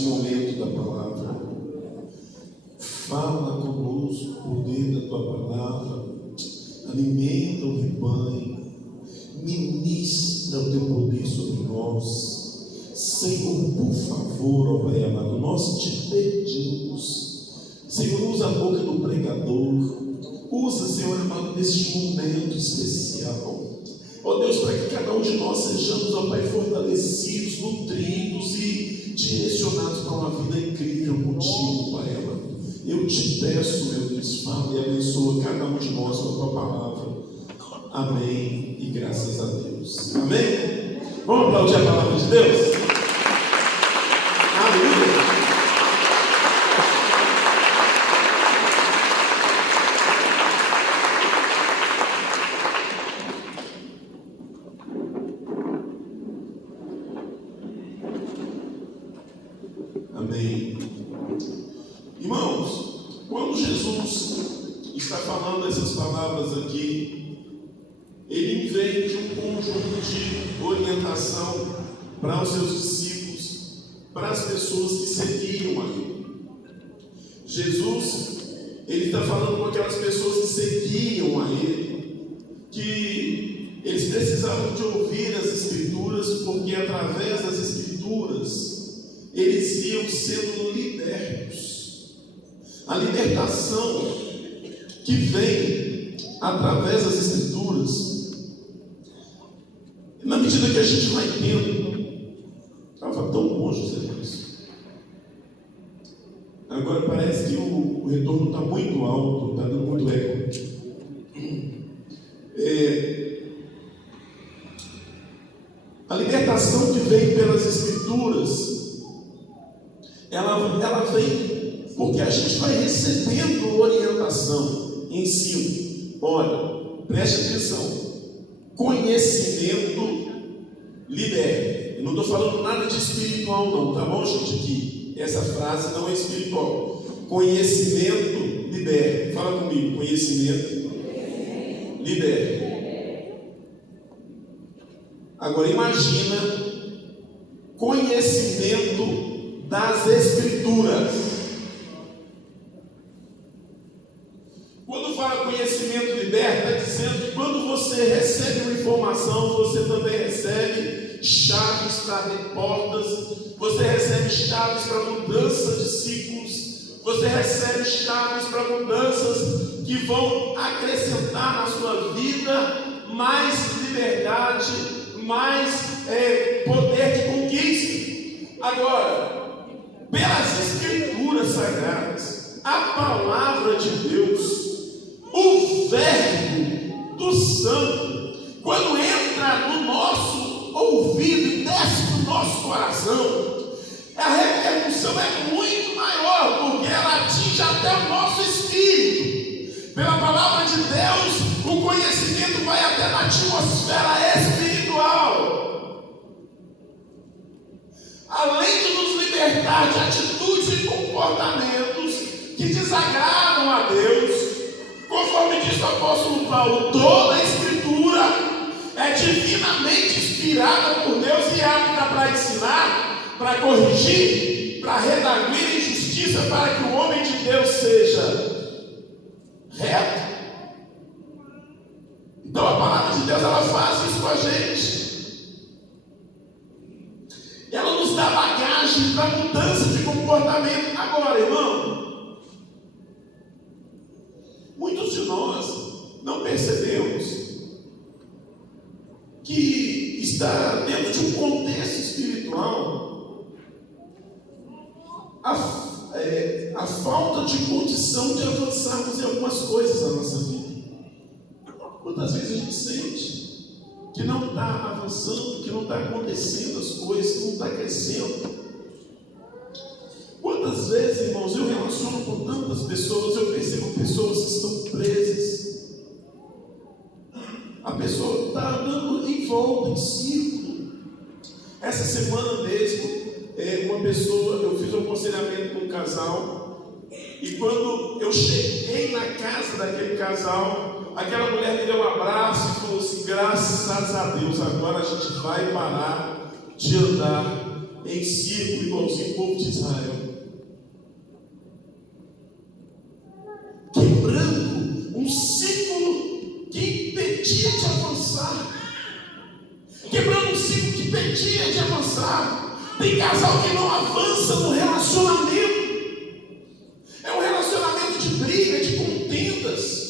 neste momento da palavra. Fala conosco por dentro da tua palavra, alimenta o rebanho, ministra o teu poder sobre nós. Senhor, por favor, ó Pai amado, nós te pedimos. Senhor, usa a boca do pregador, usa, Senhor amado, neste momento especial. Ó Deus, para que cada um de nós sejamos, ó Pai, fortalecidos, nutridos e direcionados para uma vida incrível contigo, Pai amado. Eu te peço, meu Deus, fala e abençoa cada um de nós com a tua palavra. Amém e graças a Deus. Amém? Vamos aplaudir a palavra de Deus? Aleluia! Amém. Irmãos, quando Jesus está falando essas palavras aqui, ele vem de um conjunto de orientação para os seus discípulos, para as pessoas que seguiam a ele. Jesus, ele está falando com aquelas pessoas que seguiam a ele, que eles precisavam de ouvir as Escrituras, porque através das Escrituras eles iam sendo libertos. A libertação que vem através das Escrituras, na medida que a gente vai tendo, estava tão bom, José Luiz. Agora parece que o retorno está muito alto, está dando muito eco. A libertação que vem pelas Escrituras, ela vem porque a gente vai recebendo orientação, ensino. Olha, preste atenção. Conhecimento libera. Eu não estou falando nada de espiritual não, tá bom, gente? Aqui, essa frase não é espiritual. Conhecimento libera. Fala comigo. Conhecimento libera. Agora imagina conhecimento das Escrituras. Quando fala conhecimento liberta, está dizendo que quando você recebe uma informação, você também recebe chaves para abrir portas, você recebe chaves para mudança de ciclos, você recebe chaves para mudanças que vão acrescentar na sua vida mais liberdade, mais poder de conquista. Agora, pelas Escrituras Sagradas, a palavra de Deus, o Verbo do Santo, quando entra no nosso ouvido e desce no nosso coração, a repercussão é muito maior, porque ela atinge até o nosso espírito. Pela palavra de Deus, o conhecimento vai até na atmosfera espiritual. Além de nos libertar de atitudes e comportamentos que desagradam a Deus, conforme diz o apóstolo Paulo, toda a Escritura é divinamente inspirada por Deus e é apta para ensinar, para corrigir, para redarguir em justiça, para que o homem de Deus seja reto. Então a palavra de Deus, ela faz isso com a gente. Ela nos dá bagagem para mudança de comportamento. Agora, irmão, muitos de nós não percebemos que está dentro de um contexto espiritual a falta de condição de avançarmos em algumas coisas na nossa vida. Quantas vezes a gente sente que não está avançando, que não está acontecendo as coisas, que não está crescendo? Quantas vezes, irmãos, eu relaciono com tantas pessoas, eu percebo pessoas que estão presas. A pessoa está andando em volta, em círculo. Essa semana mesmo, uma pessoa, eu fiz um aconselhamento com um casal, e quando eu cheguei na casa daquele casal, aquela mulher me deu um abraço e falou assim: graças a Deus, agora a gente vai parar de andar em círculo, igualzinho o povo de Israel, quebrando um ciclo que impedia de avançar. Quebrando um ciclo que impedia de avançar. Tem casal que não avança no relacionamento. É um relacionamento de briga, de contendas.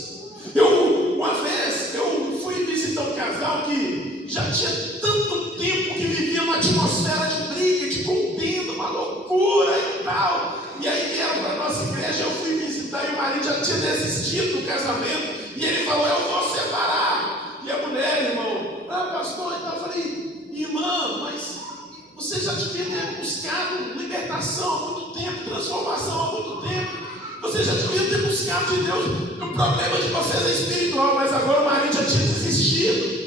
Uma vez, eu fui visitar um casal que já tinha tanto tempo que vivia uma atmosfera de briga, de contenda, uma loucura e tal. E aí vieram para a nossa igreja, eu fui visitar e o marido já tinha desistido do casamento. E ele falou, eu vou separar. E a mulher, irmão, pastor, então eu falei, irmã, mas você já devia ter buscado libertação há muito tempo, transformação há muito tempo. Você já devia ter buscado de Deus. O problema de vocês é espiritual, mas agora o marido já tinha desistido.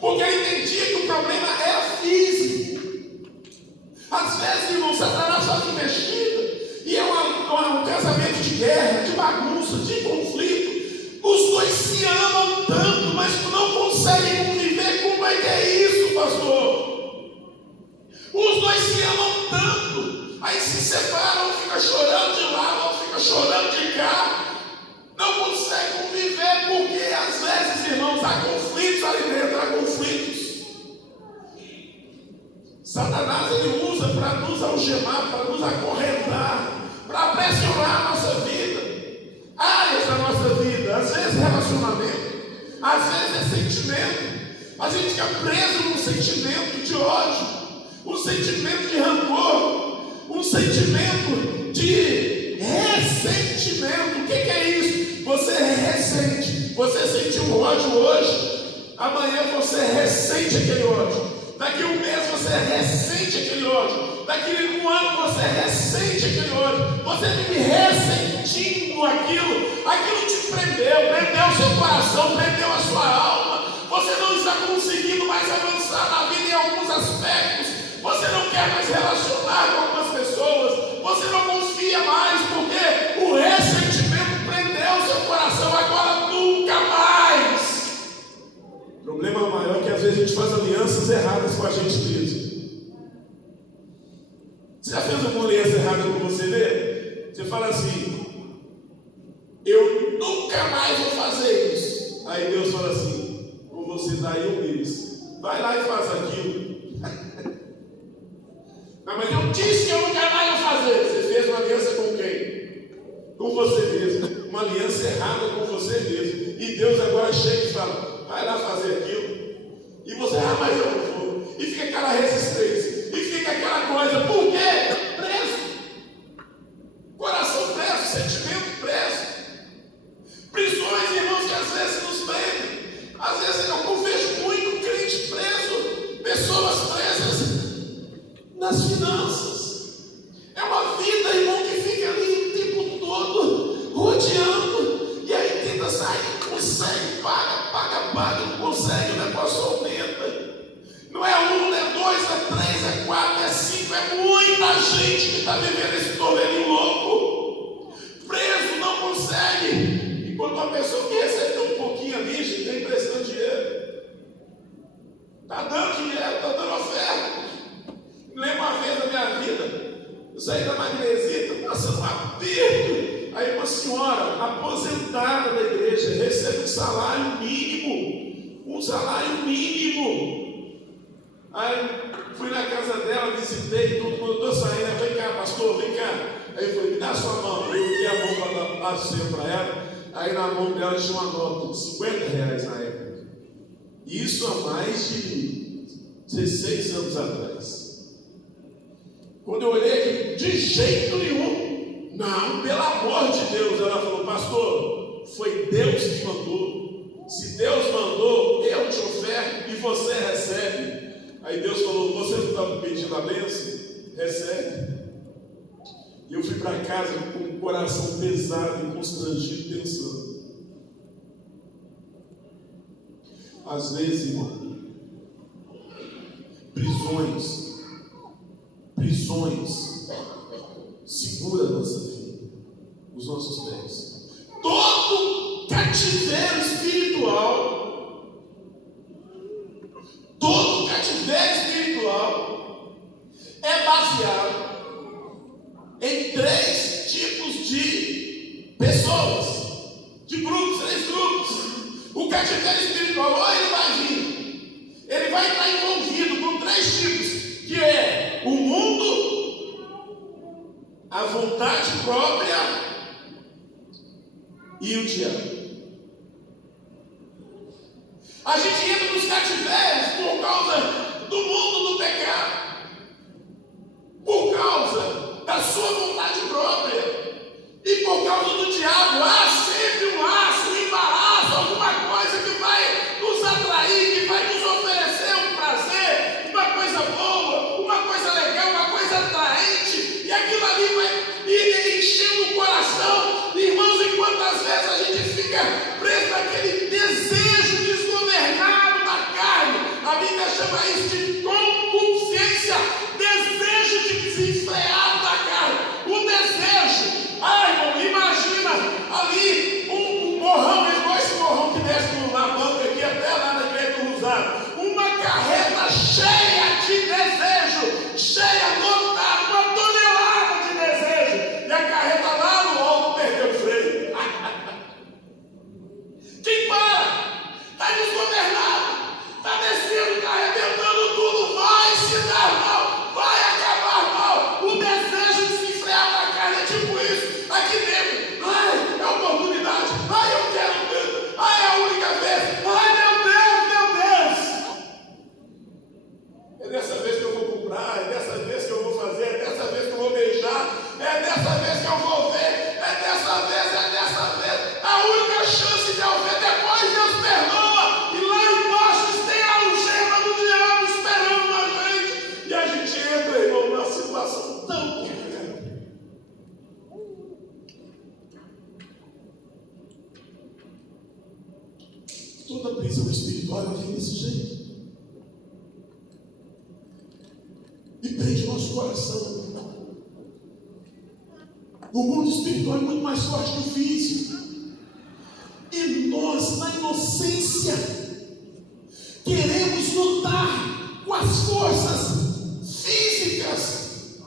Porque ele entendia que o problema era físico. Às vezes, irmão, Satanás faz investida. E é um casamento de guerra, de bagunça, de conflito. Os dois se amam tanto, mas não conseguem conviver. Como é que é isso, pastor? Os dois se amam tanto. Aí se separam, um fica chorando de lá, outro fica chorando de cá. Não consegue conviver porque às vezes, irmãos, há conflitos ali dentro, há conflitos. Satanás ele usa para nos algemar, para nos acorrentar, para pressionar a nossa vida. Áreas da nossa vida, às vezes relacionamento, às vezes é sentimento. A gente fica preso num sentimento de ódio, um sentimento de rancor, um sentimento de ressentimento. O que é isso? Você ressente. Você sentiu ódio hoje, amanhã você ressente aquele ódio. Daqui a um mês você ressente aquele ódio. Daqui a um ano você ressente aquele ódio. Você vive ressentindo aquilo. Aquilo te prendeu o seu coração, prendeu a sua alma. Você não está conseguindo mais avançar na vida em alguns aspectos. Você não quer mais relacionar com algumas pessoas. Você não confia mais porque o ressentimento prendeu o seu coração. Agora nunca mais. O problema maior é que às vezes a gente faz alianças erradas com a gente mesmo. Você já fez uma aliança errada com você mesmo? Você fala assim, eu nunca mais vou fazer isso. Aí Deus fala assim, com você daí um mês. Vai lá e faz aquilo. Não, mas eu disse que eu nunca mais vou fazer. Você fez uma aliança com quem? Com você mesmo. Uma aliança errada com você mesmo. E Deus agora chega e fala, vai lá fazer aquilo. E você, mas eu não vou. E fica aquela resistência. E fica aquela coisa. Por quê? Preso. Coração preso, sentimento preso. Prisões, irmãos, que às vezes nos prendem. Às vezes eu vejo muito crente preso. Pessoas presas nas finanças. É uma vida, irmão, que fica ali o tempo todo rodeando, e aí tenta sair, não consegue, paga, não consegue, o negócio aumenta. Não é um, não é dois, não é três, é quatro, é cinco, é muita gente que está vivendo esse torneio louco, preso, não consegue. Enquanto uma pessoa que recebe um pouquinho ali, está emprestando dinheiro, está dando dinheiro, está dando oferta. Lembro uma vez da minha vida, eu saí da Magresita, passando um aperto. Aí uma senhora aposentada da igreja recebe um salário mínimo. Aí fui na casa dela, visitei tudo. Quando eu estou saindo, vem cá, pastor, vem cá. Aí eu falei, me dá sua mão. Eu dei a mão para dar passeio para ela. Aí na mão dela tinha uma nota de R$50 na época. Isso há mais de 16 anos atrás. Quando eu olhei aqui, de jeito nenhum, não, pelo amor de Deus, ela falou, pastor, foi Deus que mandou. Se Deus mandou, eu te oferto e você recebe. Aí Deus falou, você não estava pedindo a bênção? Recebe. E eu fui para casa com o coração pesado e constrangido, pensando. Às vezes, irmão, prisões segura a nossa vida, os nossos pés. Todo cativeiro espiritual em 3 tipos de pessoas, de grupos, 3 grupos. O cativeiro espiritual, ou ele vai vir, ele vai estar envolvido com 3 tipos, que é o mundo, a vontade própria e o diabo. A gente entra nos cativeiros por causa do mundo do pecado, por causa da sua vontade própria e por causa do diabo. Há sempre um laço, um embaraço, alguma coisa que vai nos atrair, que vai nos oferecer um prazer, uma coisa boa, uma coisa legal, uma coisa atraente, e aquilo ali vai ir enchendo o coração. Irmãos, e quantas vezes a gente fica preso naquele desejo desgovernado da carne? A Bíblia chama isso de concupiscência, desejo de desenfreado da carne. O desejo, irmão, imagina ali um morrão, igual esse morrão que desce na banca aqui até lá na igreja do Rosário, uma carreta cheia de desejo, cheia, lotada, uma tonelada de desejo, e a carreta lá no alto perdeu o freio. Quem para? Está desgovernado, está descendo, está arrebentando tudo, vai se dar mal, vai acabar mal. O desejo desenfreado da carne é tipo isso, aqui dentro. Ai, é oportunidade, ai, eu quero tanto, ai, é a única vez, ai, meu Deus, meu Deus. É dessa vez que eu vou comprar, é dessa vez que eu vou fazer, é dessa vez que eu vou beijar, é dessa vez que eu vou ver, é dessa vez, é dessa vez. A única chance de eu ver, depois Deus perdoa, e lá embaixo tem a algema do diabo esperando a gente, e a gente entra, irmão, numa situação tão complicada. Toda prisão espiritual vem desse jeito. E prende o nosso coração. O mundo espiritual é muito mais forte que o físico. E nós, na inocência, queremos lutar com as forças físicas.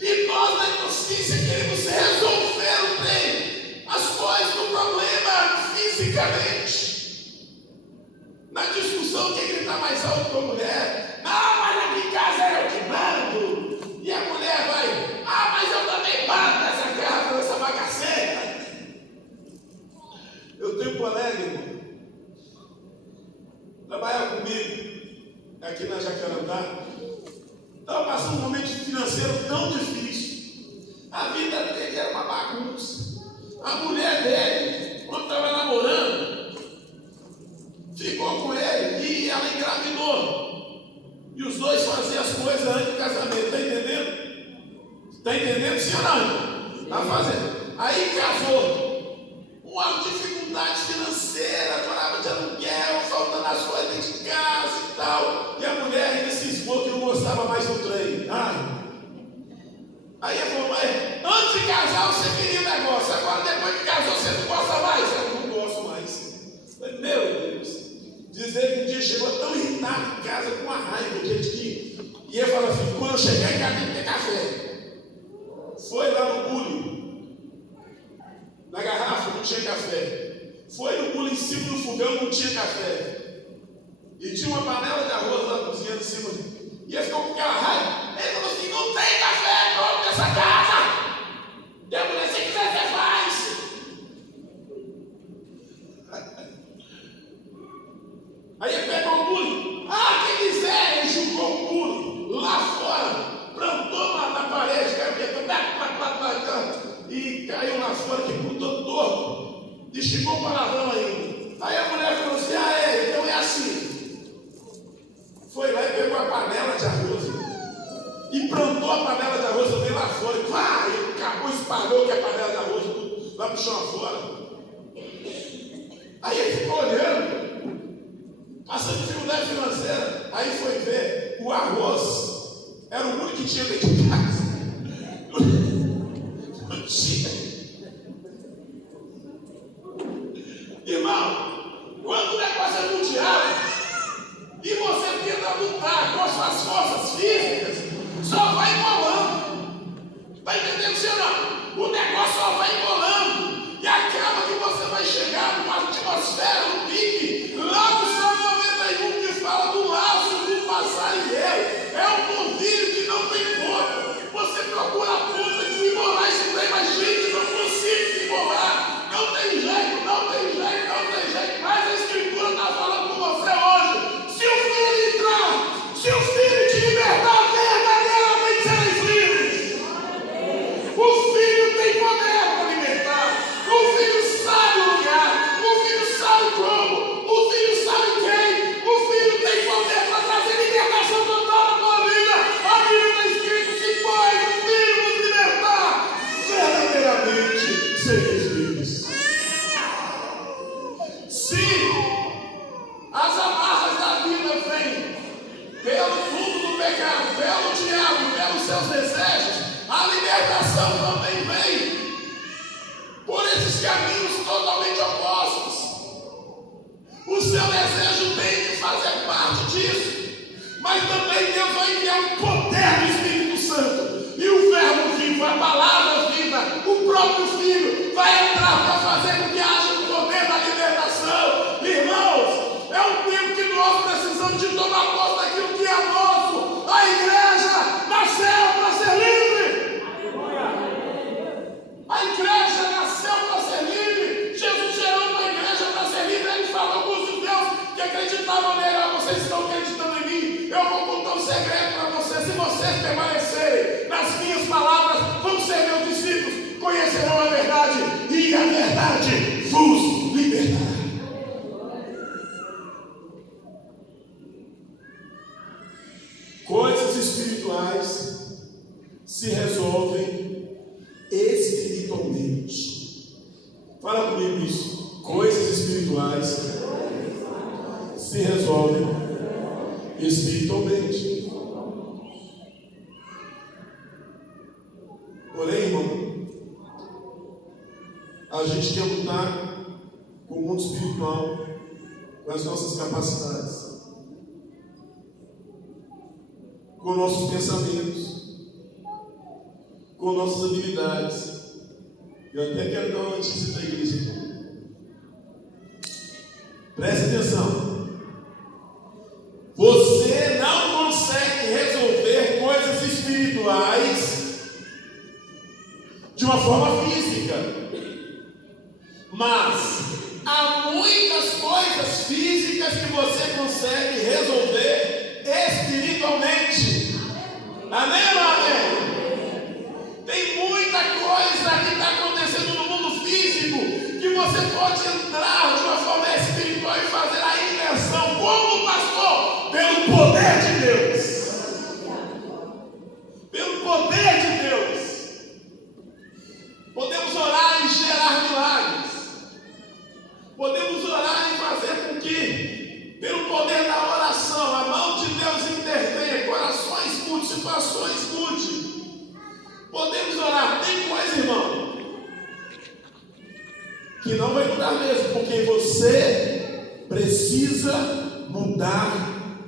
E nós, na inocência, queremos resolver o trem, as coisas do problema fisicamente. Na discussão, quem grita mais alto com a mulher? Não, mas aqui em casa é eu que mando. E a mulher vai, mas eu também mando nessa casa, nessa bagaceira. Eu tenho um colega, irmão, trabalha comigo aqui na Jacarandá. Estava passando um momento financeiro tão difícil. A vida dele era uma bagunça. A mulher dele, quando estava namorando, ficou com ele e ela engravidou. E os dois faziam as coisas antes do casamento. Está entendendo? Está entendendo, sim ou não? Está fazendo. Aí casou. Uma dificuldade financeira, morava de aluguel, faltando as coisas dentro de casa e tal. E a mulher ainda cismou que não gostava mais do trem. Aí ele falou, mas antes de casar você queria um negócio, agora depois que casou você não gosta mais? Eu não gosto mais. Eu falei, meu Deus. Dizer que um dia chegou tão irritado em casa com uma raiva, gente que. E ele falou assim, quando eu chegar em casa tem que ter café. Foi lá no bule, na garrafa não tinha café. Foi no bule em cima do fogão, não tinha café. E tinha uma panela de arroz lá cozinhando em cima. E ele ficou com aquela raiva. Ele falou assim, não tem café pronto nessa casa. E a mulher, se quiser você faz. Aí ele pegou o bule. Que miséria, ele jogou o bule lá fora, plantou na parede, e caiu lá fora, que botou torto, e chegou o palavrão ainda. Aí a mulher falou assim, então é assim. Foi lá e pegou a panela de arroz, e plantou a panela de arroz também lá fora, e acabou, espalhou que a panela de arroz tudo lá pro chão afora. Aí ele ficou olhando, passando dificuldade financeira. Aí foi ver, o arroz era o único que tinha dentro de casa. Não tinha. Irmão, quando o negócio é mundial e você tenta lutar com as suas forças físicas, só vai embolando. Está privilégios, a libertação também vem por esses caminhos totalmente opostos. O seu desejo tem que fazer parte disso, mas também Deus vai enviar o poder do Espírito Santo, e o verbo vivo, a palavra viva, o próprio Filho vai entrar para fazer com que haja o poder da libertação. Irmãos, é um tempo que nós precisamos de tomar posse daquilo que é nosso. A igreja nasceu para ser livre. A igreja nasceu para ser livre. Jesus gerou uma igreja para ser livre. Ele falou com os judeus que acreditavam nele: vocês estão acreditando em mim, eu vou contar um segredo para vocês. Se vocês permanecerem nas minhas palavras, vão ser meus discípulos, conhecerão a verdade, e a verdade vos libertará. Coisas espirituais se resolvem espiritualmente. Fala comigo isso. Coisas espirituais se resolvem espiritualmente. Porém, irmão, a gente quer lutar com o mundo espiritual, com as nossas capacidades, com nossos pensamentos, com nossas habilidades. Eu até quero dar uma notícia da igreja então. Preste atenção. Você não consegue resolver coisas espirituais de uma forma física, mas há muitas coisas físicas que você consegue resolver espiritualmente. Amém ou amém? Tem muita coisa que está acontecendo no mundo físico que você pode entrar de uma forma espiritual e fazer a imersão. Como, pastor? Pelo poder de Deus. Pelo poder de Deus. Podemos orar e gerar milagres. Podemos orar e fazer com que, pelo poder da oração, a mão de Deus intervenha, corações mude, situações mude. Podemos orar. Tem coisa, irmão, que não vai mudar mesmo, porque você precisa mudar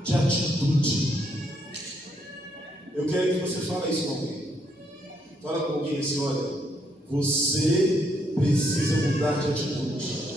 de atitude. Eu quero que você fale isso com alguém. Fala com alguém assim: olha, você precisa mudar de atitude.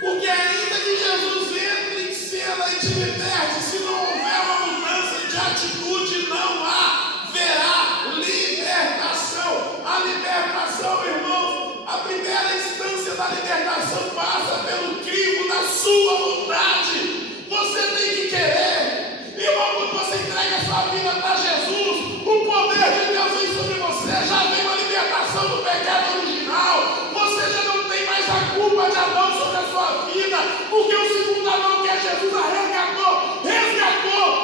Porque ainda que Jesus entre em cena e te liberte, se não houver uma mudança de atitude, não haverá libertação. A libertação, irmãos, a primeira instância da libertação passa pelo crivo da sua vontade. Você tem que querer. Irmão, quando você entrega a sua vida para Jesus, o poder de Deus vem sobre você. Já vem uma libertação do pecado original. Você já não tem mais a culpa de Adão sobre a sua vida, porque o segundo Adão, que é Jesus, a resgatou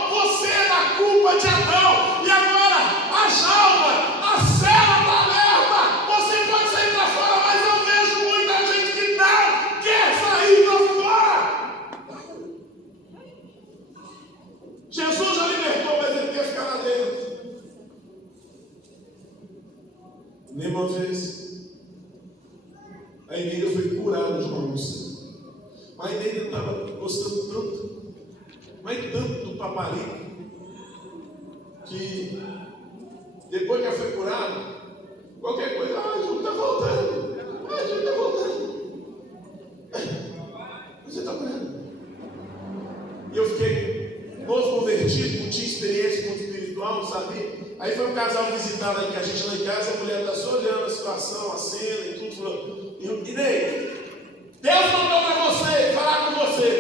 você da culpa de Adão. E agora a jaula, a cela está aberta. Você pode sair para fora, mas eu vejo muita gente que não quer sair para fora. Jesus já libertou, mas ele quer ficar lá dentro. Nenhuma vez a Eneida foi curada de uma úlcera. Mas a Eneida estava gostando tanto, mas tanto do paparico, que depois que ela foi curada, qualquer coisa: Jesus está voltando, Jesus está voltando. Você está curado. E eu fiquei novo convertido, não tinha experiência com o espiritual, não sabia. Aí foi um casal visitar lá a gente lá em casa, a mulher está só olhando a situação, a cena e tudo, falando: Inei, Deus mandou para você falar com você.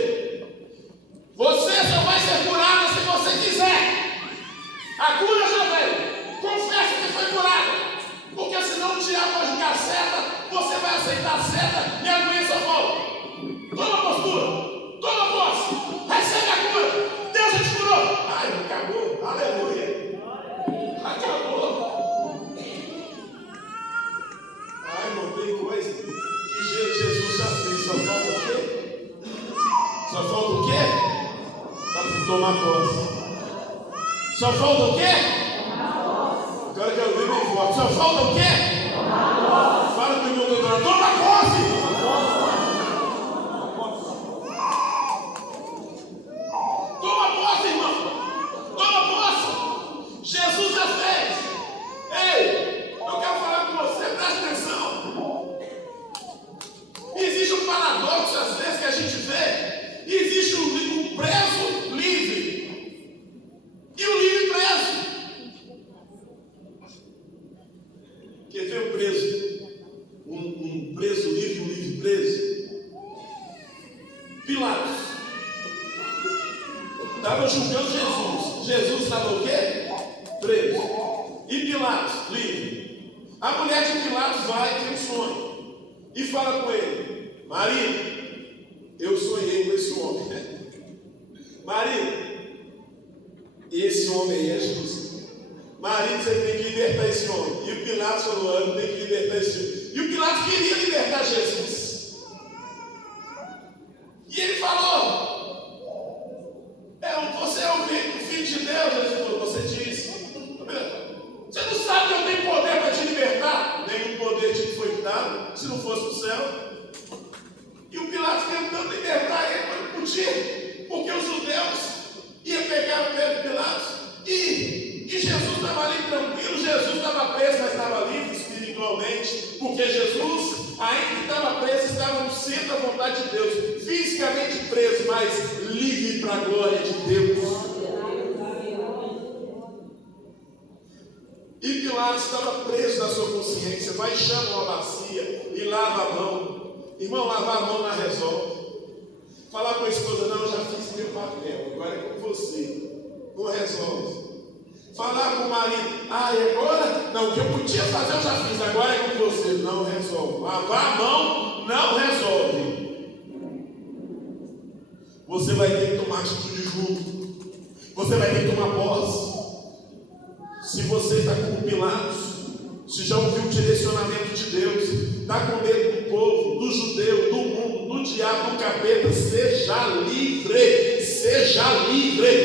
Você só vai ser curada se você quiser. A cura já veio. Confessa que foi curada. Porque senão o diabo vai jogar seta, você vai aceitar a seta e a doença volta. Toma postura, toma posse, recebe a cura. Deus já te curou. Ai, acabou, aleluia. Acabou. Ai, não tem coisa que Jesus já fez. Só falta o quê? Só falta o quê? tomar posse. Só falta o quê? Agora que eu ouvi bem forte. Só falta o quê? Fala com o irmão doutor. Toma posse! Toma posse, irmão! Toma posse! Jesus já fez! Ei! Eu quero falar com você, presta atenção! Existe um paradoxo às vezes que a gente vê. Existe um preso livre e o livre preso. Quer ver um preso? Um preso livre e um livre preso? Pilatos estava julgando Jesus. Jesus estava o quê? Preso. E Pilatos, livre. A mulher de Pilatos vai e tem um sonho e fala com ele: marido, eu sonhei com esse homem. Marido, esse homem aí é justo. Marido, você tem que libertar esse homem. E o Pilatos falou: eu tenho que libertar esse homem. E o Pilatos queria libertar Jesus. E ele falou: você é o filho de Deus. Ele falou: você disse. Você não sabe que eu tenho poder para te libertar? Nenhum poder te foi dado, se não fosse do céu. E o Pilatos tentando libertar ele, mas não podia, porque os judeus iam pegar o pé do Pilatos. E Jesus estava ali tranquilo. Jesus estava preso, mas estava livre espiritualmente, porque Jesus, ainda que estava preso, estava no centro da vontade de Deus, fisicamente preso, mas livre para a glória de Deus. E Pilatos estava preso na sua consciência. Vai e chama uma bacia e lava a mão. Irmão, lavar a mão não resolve. Falar com a esposa: não, eu já fiz meu papel, agora é com você. Não resolve. Falar com o marido: e agora? Não, o que eu podia fazer eu já fiz, agora é com você. Não resolve. Lavar a mão não resolve. Você vai ter que tomar atitude junto. Você vai ter que tomar posse. Se você está com Pilatos, se já ouviu o direcionamento de Deus, está com medo do povo, do judeu, do mundo, do diabo, do capeta, seja livre, seja livre.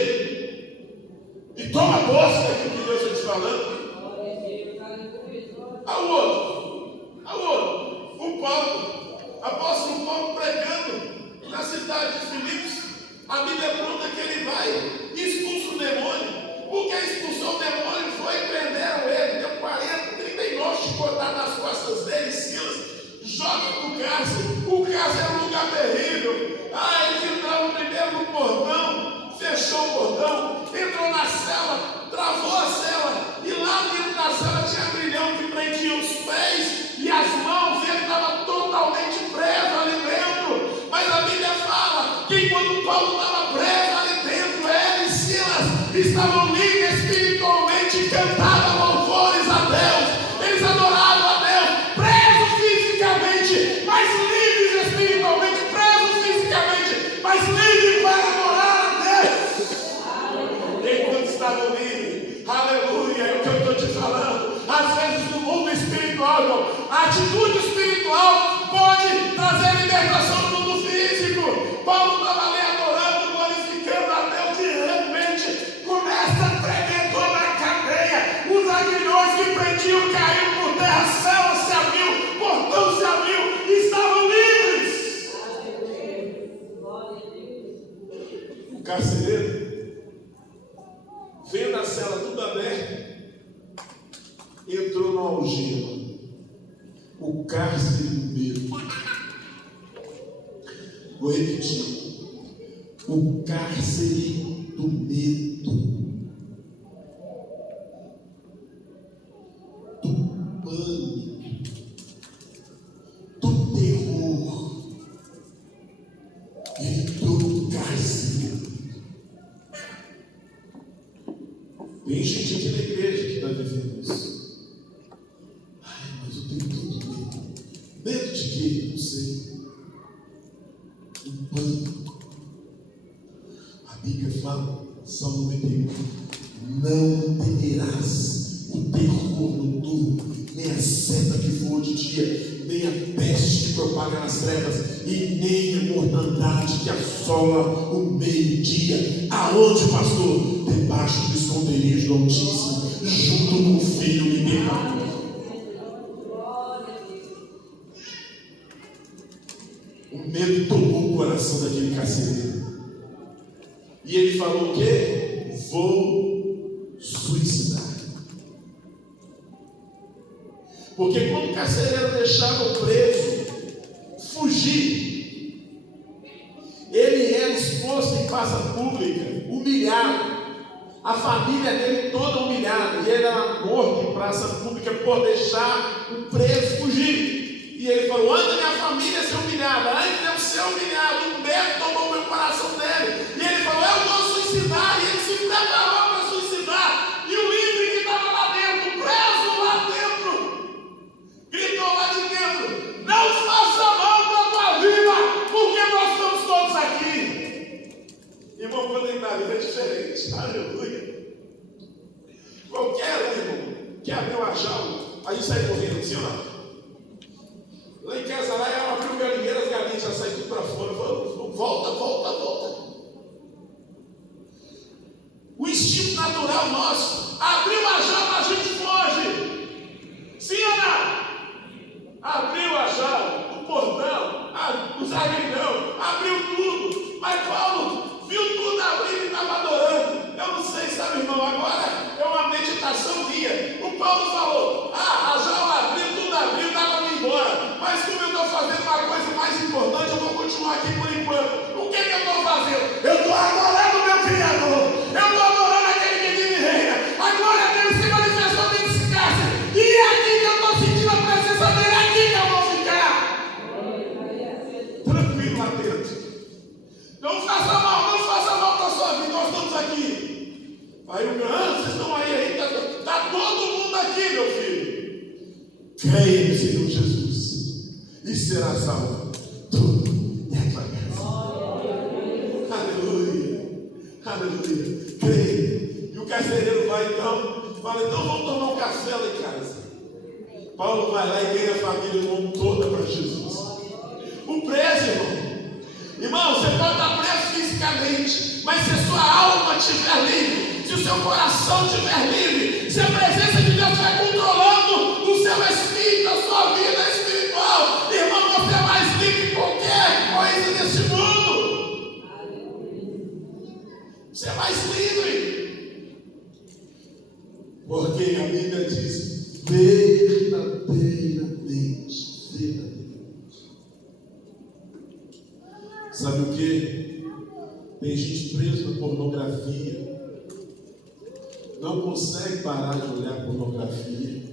E toma posse daquilo que Deus está te falando. Ao outro, o Paulo, apóstolo Paulo pregando na cidade de Filipos, a Bíblia conta que ele vai e expulsa o demônio. Porque expulsou o demônio, foi e prenderam ele, deu 39 chicotadas nas costas dele. Silas joga pro cárcere. O cárcere é um lugar terrível. Eles entraram primeiro no portão, fechou o portão, entrou na cela, travou a cela, e lá dentro da cela tinha grilhão que prendia os pés e as mãos. Ele estava totalmente preso ali dentro. Mas a Bíblia fala que enquanto Paulo estava preso ali dentro, ele e Silas estavam livres espiritualmente e cantavam louvores a Deus. Eles adoravam a Deus, presos fisicamente, mas livres espiritualmente, presos fisicamente, mas livres para adorar a Deus. Enquanto estavam livres, aleluia, é o que eu estou te falando. Às vezes no mundo espiritual, irmão, a atitude espiritual pode trazer libertação no mundo físico. Paulo estava ali adorando, glorificando a Deus, de repente começa a tremer toda a cadeia. Os aguilhões que prendiam caíram por terra, céu se abriu, portão se abriu, e estavam livres. O carcereiro, vendo a cela tudo aberta, entrou numa algema. O cárcere do medo. Vou repetir. O cárcere do medo, do pânico, do terror. Ele entrou no cárcere. Tem gente aqui na igreja que está vivendo isso. Mas eu tenho tanto medo. Medo de quê? Não sei. Um pânico. A Bíblia fala, Salmo 91, não temerás o terror noturno, nem a seta que voa de dia, nem a peste que propaga nas trevas, e nem a mortandade que assola o meio-dia. Aonde, pastor? Debaixo do esconderijo do Altíssimo, junto com o Filho libertador. O medo tomou o coração daquele carcereiro. E ele falou o quê? Vou suicidar. Porque quando o carcereiro deixava o preso fugir, ele era exposto em praça pública, humilhado. A família dele toda humilhada. E ele era morto em praça pública por deixar o preso fugir. E ele falou: antes da minha família ser humilhada, antes de eu ser humilhado, o medo tomou meu coração dele. E ele falou: eu vou suicidar. E ele se preparou para suicidar. E o livre que estava lá dentro, preso lá dentro, gritou lá de dentro: não faça mal para a tua vida, porque nós estamos todos aqui. Irmão, quando ele está ali é diferente. Aleluia. Qualquer irmão que abriu a jaula, aí sai correndo assim, ó. Lá em casa, lá ela abriu o galinheiro, as galinhas já saíram tudo para fora. Falou: volta. O instinto natural nosso, abriu a jaula, a gente foge. Sim ou não? Abriu a jaula, o portão, o zagueirão, abriu tudo. Mas Paulo viu tudo abrindo e estava adorando. Eu não sei, sabe, irmão, agora é uma meditação minha. O Paulo falou: a jaula abriu, tudo abriu, estava indo embora. Mas como eu estou fazendo uma coisa mais importante, eu vou continuar aqui por enquanto. O que eu estou fazendo? Eu estou adorando o meu Criador. Eu estou adorando aquele que vive e reina. A glória dele se manifestou dentro desse cárcere. E é aqui que eu estou sentindo a presença dele. É aqui que eu vou ficar. Tranquilo lá dentro. Não faça mal para a sua vida. Nós estamos aqui. Aí o meu, vocês estão aí, está todo mundo aqui, meu filho. Creia no Senhor Jesus e será salvo tu e a tua casa. Aleluia. Creia. E o carcereiro vai então, fala: então vamos tomar um café lá em casa. Paulo vai lá e ganha a família toda para Jesus. O preso, irmão, você pode estar preso fisicamente, mas se a sua alma estiver livre, se o seu coração estiver livre, se a presença de Deus estiver controlando o seu espírito, a sua vida espiritual, irmão, você é mais livre que qualquer coisa desse mundo. Você é mais livre. Porque a Bíblia diz: verdadeiramente. Sabe o que? Tem gente presa na pornografia. Não consegue parar de olhar pornografia.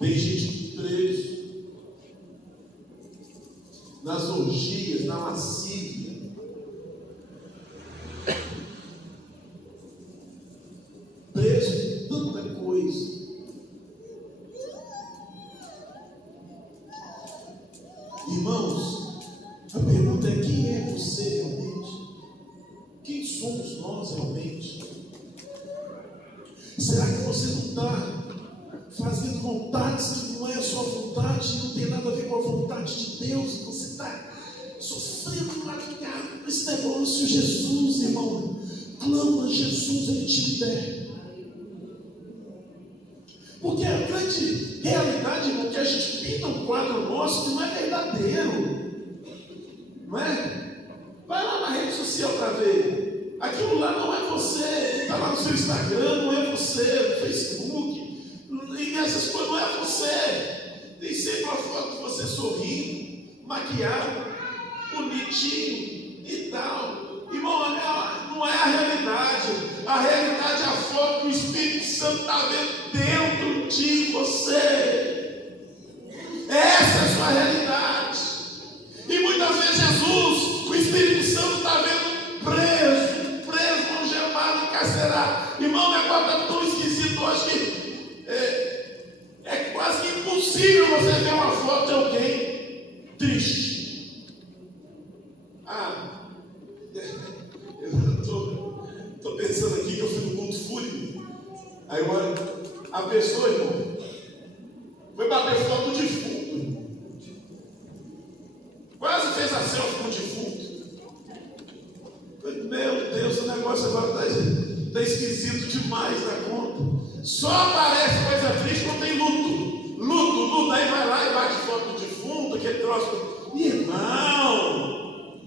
Tem gente preso nas orgias, na lascívia. Preso em tanta coisa. Irmãos, a pergunta é: quem é você realmente? Quem somos nós realmente? Será que você não está fazendo vontades que não é a sua vontade, não tem nada a ver com a vontade de Deus? Você está sofrendo maquiado com esse negócio. Jesus, irmão, clama Jesus, Ele te libera. Porque a grande realidade, irmão, que a gente pinta um quadro nosso que não é verdadeiro, não é? Vai lá na rede social para ver. Aquilo lá não é você. Está lá no seu Instagram, não é você, no Facebook, e nessas coisas não é você. Tem sempre uma foto de você sorrindo, maquiado, bonitinho e tal. Irmão, não é a realidade. A realidade é a foto que o Espírito Santo está vendo dentro de você. Essa é a sua realidade. E muitas vezes Jesus, o Espírito Santo está vendo preso, algemado, encarcerado. Irmão, o negócio está tão esquisito hoje que é quase que impossível você ver uma foto de alguém triste. Eu estou pensando aqui que eu fui no culto fúnebre. Aí eu olho, a pessoa, irmão, foi bater foto do defunto. Quase fez a selfie com o defunto. Meu Deus, o negócio agora está esquisito demais na conta. Só aparece coisa triste quando tem luto. Luto, aí vai lá e bate foto do defunto, aquele troço. Irmão,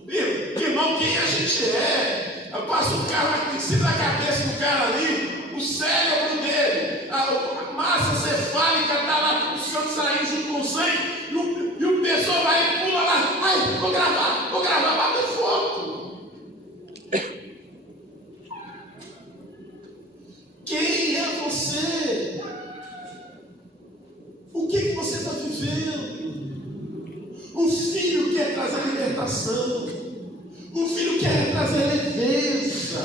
quem a gente é? Passa um cara em cima da cabeça do cara ali, o cérebro dele, a massa cefálica está lá, o sangue saindo junto com o sangue, e o pessoal vai e pula lá. Ai, vou gravar, bater foto. Quem é você? O que você está vivendo? O filho quer trazer libertação. O filho quer trazer leveza.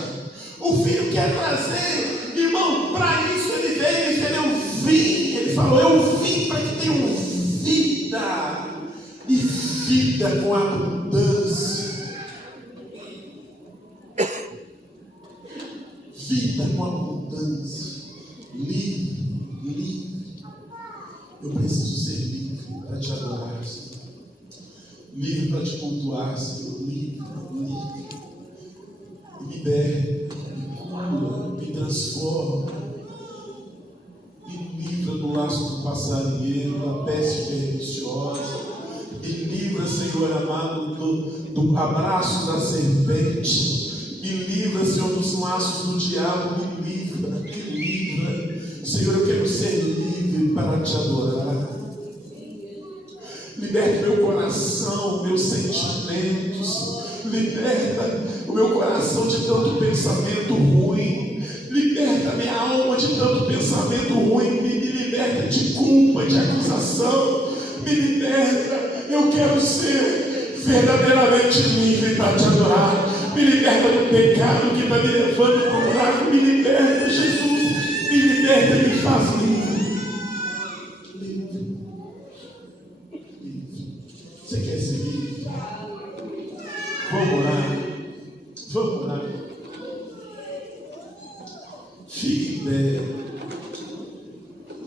O filho quer trazer, irmão, para isso ele veio, eu vim. Ele falou, eu vim para que tenham vida. E vida com abundância. Vida com abundância. Livre. Eu preciso ser livre para te adorar, Senhor. Livre para te cultuar, Senhor. Livre. Me liberta, me cura, me transforma. Me livra do laço do passarinheiro, da peste perniciosa. Me livra, Senhor amado, do abraço da serpente. Me livra, Senhor, dos laços do diabo. Me livra. Senhor, eu quero ser livre para te adorar. Liberta meu coração, meus sentimentos. Liberta o meu coração de tanto pensamento ruim. Liberta minha alma de tanto pensamento ruim. Me liberta de culpa, de acusação. Me liberta. Eu quero ser verdadeiramente livre para te adorar. Me liberta do pecado que está me levando para o buraco. Me liberta, Jesus. Me liberta e me faz livre. Você quer ser livre? Vamos orar. Fique em pé.